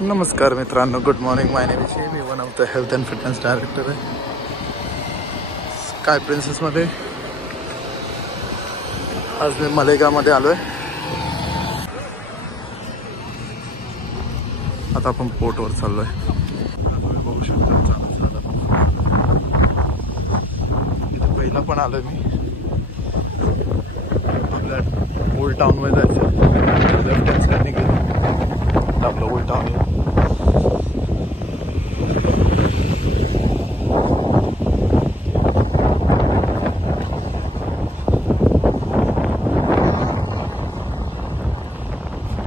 नमस्कार मित्रांनो, good morning. My name is me one of the health and fitness director आहे स्काय प्रिन्सेसमध्ये. आज मी मलेगावमध्ये आलो आहे. आता आपण पोर्टवर चाललो आहे. तुम्ही बघू शकता इथे पहिला पण आलो आहे मी. आपल्या ओल्ड टाउनमध्ये जायचं, लेफ्ट हँड साईडने गेलो आपलं ओल्ड टाउन आहे.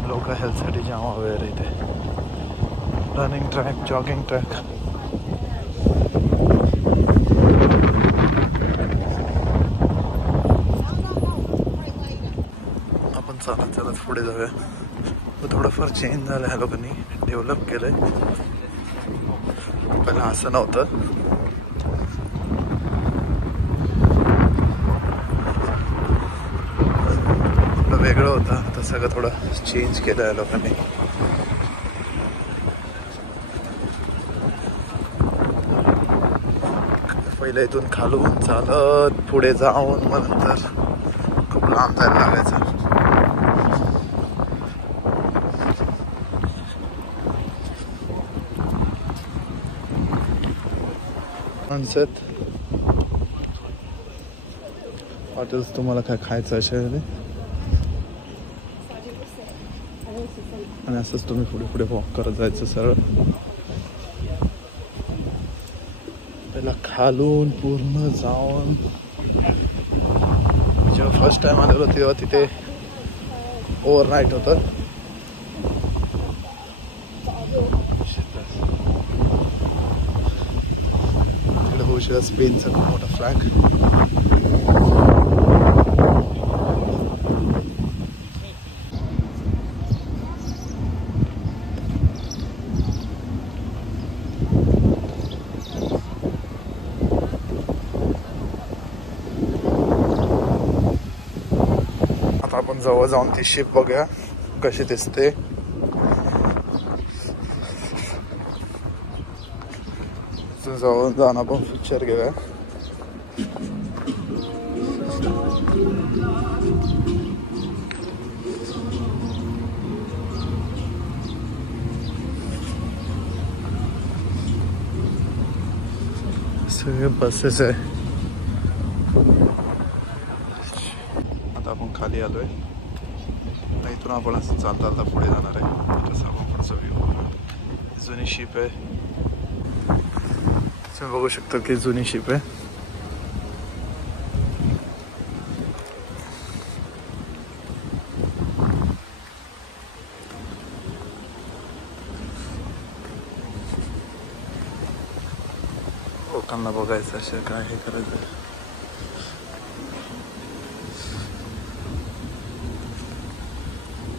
लोक हेल्थसाठी जाम अवेअर इथे. Running track, jogging track. आपण चालत चालत पुढे जाऊया. थोडंफार चेंज झालं ह्या लोकांनी, डेव्हलप केलंय. पहिला असं नव्हतं. वेगळं होतं, आता सगळं थोडं चेंज केलं आहे लोकांनी. पहिलं इथून खालून चालत पुढे जाऊन मग नंतर खूप लांब जायला लागायचं. Sunset hotels. तुम्हाला काय खायचं असेल आणि असंच तुम्ही पुढे पुढे वॉक करत जायचं सरळ. पहिला खालून पूर्ण जाऊन. जेव्हा फर्स्ट टाइम आलेलो तेव्हा तिथे ओव्हरनाईट होतं. तिकडे होऊ शकत स्पेनचा खूप मोठा फ्लॅग. आपण जवळ जाऊन ती शिप बघूया कशी दिसते. जवळ जाऊन आपण पिक्चर घेऊया. सगळे बसेस आहे. आपण खाली आलोय. इथून आपण असं चालता चालता पुढे जाणार आहे. तसं आपण पुढचा व्ह्यू. जुनी शिप आहे, तुम्ही बघू शकता की जुनी शिप आहे. लोकांना बघायचं असे काय हे करायचं.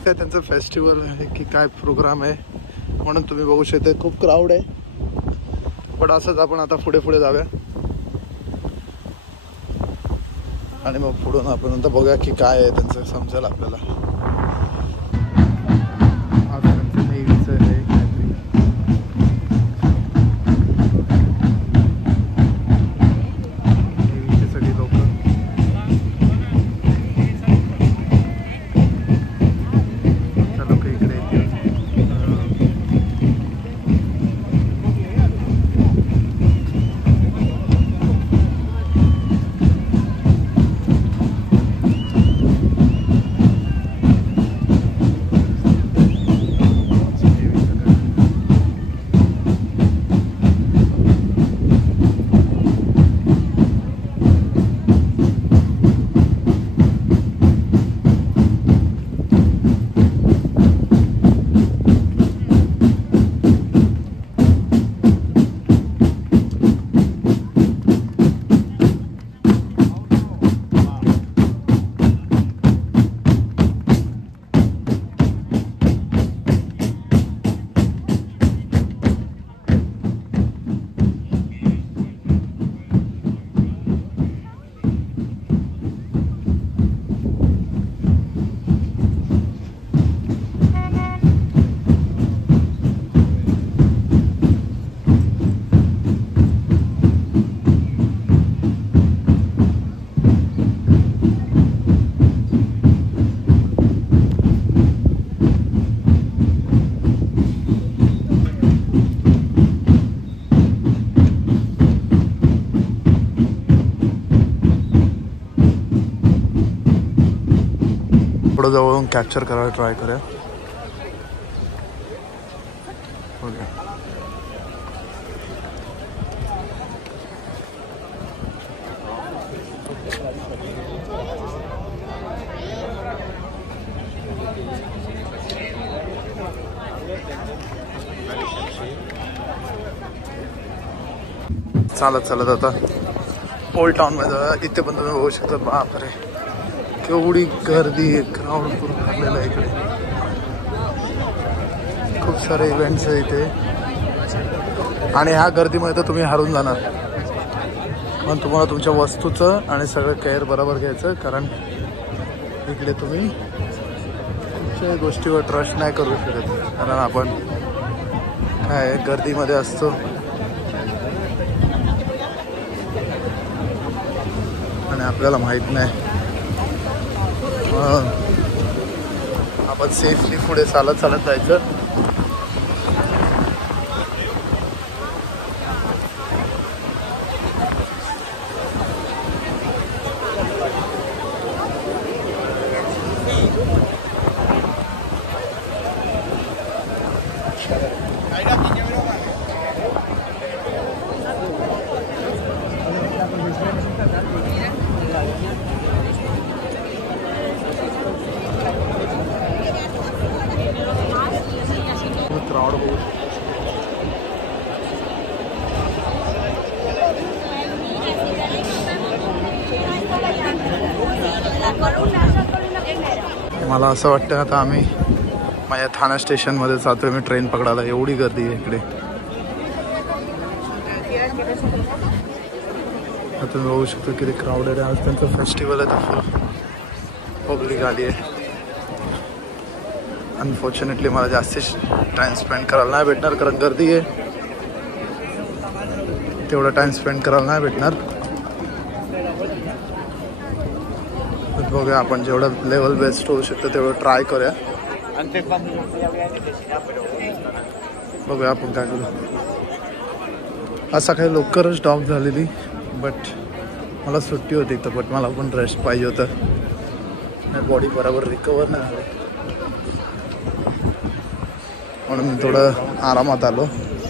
काय त्यांचं फेस्टिवल आहे की काय प्रोग्राम आहे म्हणून तुम्ही बघू शकता. खूप क्राऊड आहे. पण असंच आपण आता पुढे पुढे जाऊया आणि मग पुढून आपण नंतर बघूया की काय आहे त्यांचं समजेल आपल्याला. थोडं जवळून कॅप्चर करायला ट्राय करूया. ओके, चालत चालत आता ओल्ड टाउन मध्ये इथे पण तुम्ही बघू शकता. बापरे केवढी गर्दी, क्राऊड पूर्ण भरलेला आहे इकडे. खूप सारे इव्हेंट्स आहे इथे आणि ह्या गर्दीमध्ये तर तुम्ही हरून जाणार. पण तुम्हाला तुमच्या वस्तूचं आणि सगळं केअर बरोबर घ्यायचं, कारण इकडे तुम्ही कुठच्याही गोष्टीवर ट्रस्ट नाही करू शकत, कारण आपण काय गर्दीमध्ये असतो. आणि आपल्याला माहित नाही आपण सेफली पुढे चालत चालत जायचं. क्राउड बघू मला असं वाटतं आता आम्ही माझ्या ठाणा स्टेशनमध्ये जातोय. मी ट्रेन पकडायला, एवढी गर्दी आहे इकडे. तुम्ही बघू शकतो किती क्राऊडेड आहे. आज त्यांचं फेस्टिवल आहे, तर पब्लिक आली आहे. अनफॉर्च्युनेटली मला जास्त टाइम स्पेंड करायला नाही भेटणार, कारण गर्दी आहे. तेवढा टाइम स्पेंड करायला नाही भेटणार. बघूया आपण जेवढं लेवल बेस्ट होऊ शकतं तेवढं ट्राय करूया. बघूया आपण काय करू. आज सकाळी लवकरच डॉग झालेली, बट मला सुट्टी होती तर बट मला पण रेस्ट पाहिजे होतं. बॉडी बरोबर रिकवर नाही झाली, म्हणून मी थोडं आरामात आलो.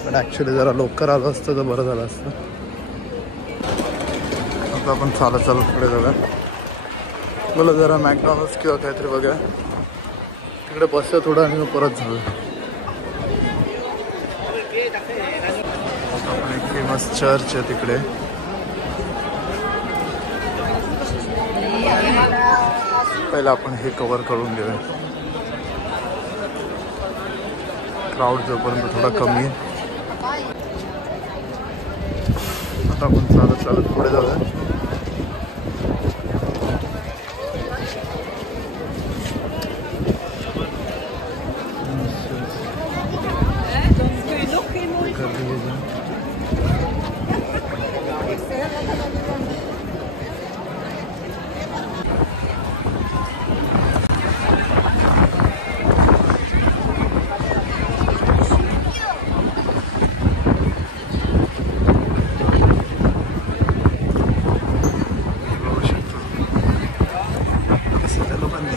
पण ॲक्च्युली जरा लवकर आलो असतं तर बरं झालं असतं. आता आपण चालत चालत पुढे जाऊया. बोला जरा मॅकडॉनल्ड्स किंवा काहीतरी बघा. तिकडे बसलं थोडं आणि मग परत जाऊया. आपण एक फेमस चर्च आहे तिकडे. पहिला आपण हे कव्हर करून घेऊया. क्राऊड जोपर्यंत थोडा कमी आहे. आता आपण चालत चालत पुढे जाऊया.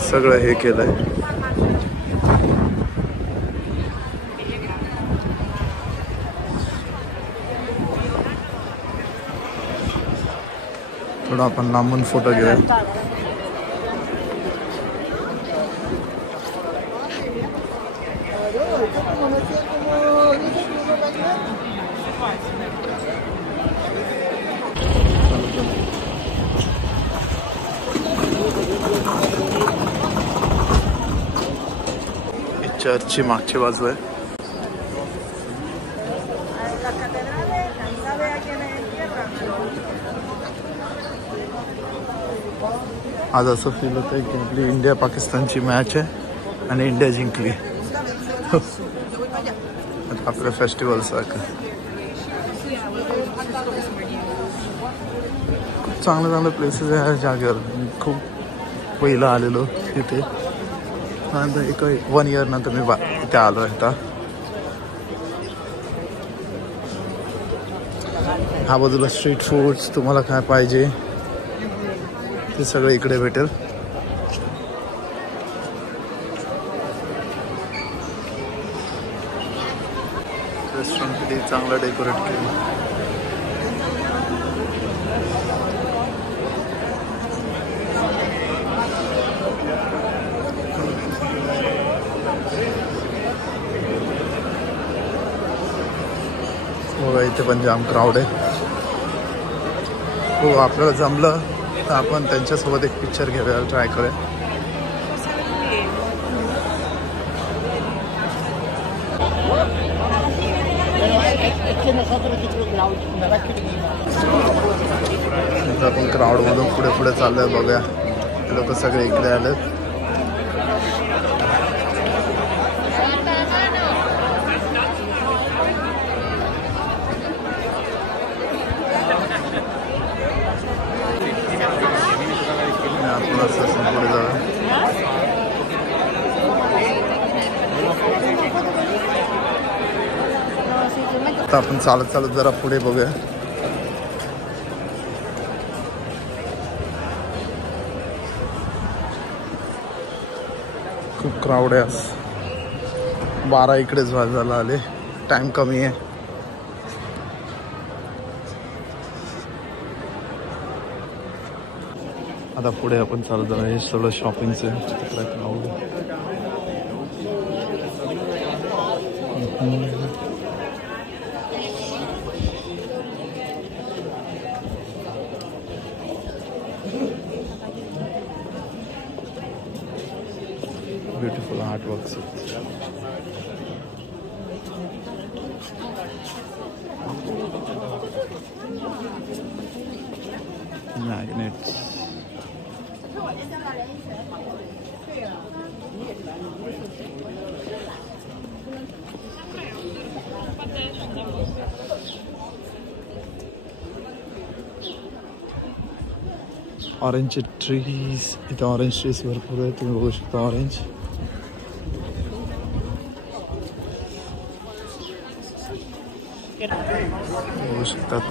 सगळं हे केलंय. थोडा आपण लांबून फोटो घेऊया. चर्चची मागची बाजू आहे. आज असं फील होतं की आपली इंडिया पाकिस्तानची मॅच आहे आणि इंडिया जिंकली. आपल्या फेस्टिवल सारखं खूप चांगले चांगले प्लेसेस आहे ह्या जागेवर. खूप पहिलं आलेलो तिथे, नंतर एक 1 year नंतर मी इथे आलो आहे. आता हा बाजूला स्ट्रीट फूड्स, तुम्हाला काय पाहिजे ते सगळं इकडे भेटेल. रेस्टॉरंट किती चांगलं डेकोरेट केलं. हो इथे पण जाम क्राऊड आहे. हो आपल्याला जमलं तर आपण त्यांच्यासोबत एक पिक्चर घ्यायला ट्राय करूया. आपण क्राऊड मधून पुढे पुढे चाललोय. बघूया लोक सगळे इकडे आलेत. आपण असं पुढे जाऊया. आता आपण चालत चालत जरा पुढे बघूया. खूप क्राऊड आहे आज. 12 इकडेच वाजायला आले. टाइम कमी आहे. आता पुढे आपण चालत जाऊया. हे सगळं शॉपिंगचं तिकडे crowd. Beautiful artworks. Magnets. Orange trees. इथे ऑरेंज ट्रीज भरपूर आहे. तुम्ही बघू शकता ऑरेंज. बघू शकतात.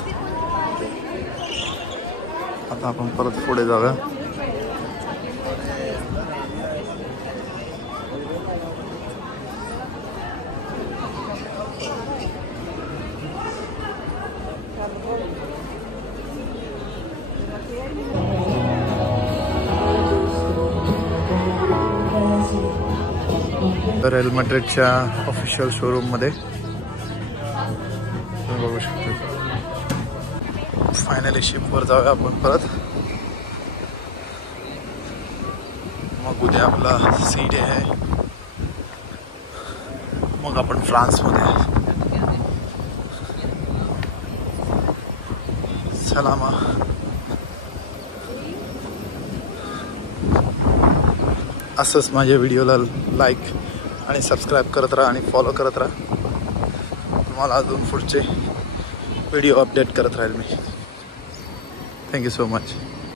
आता आपण परत पुढे जाऊया. रिअल मॅड्रिडच्या ऑफिशियल शोरूम मध्ये बघू शकतो. फायनली शिपवर जाऊया आपण परत. मग उद्या आपला सी डे आहे. मग आपण फ्रान्समध्ये. चला मग. असंच माझ्या व्हिडिओला लाईक आणि सबस्क्राईब करत राहा आणि फॉलो करत राहा. तुम्हाला अजून पुढचे व्हिडिओ अपडेट करत राहील मी. Thank you so much.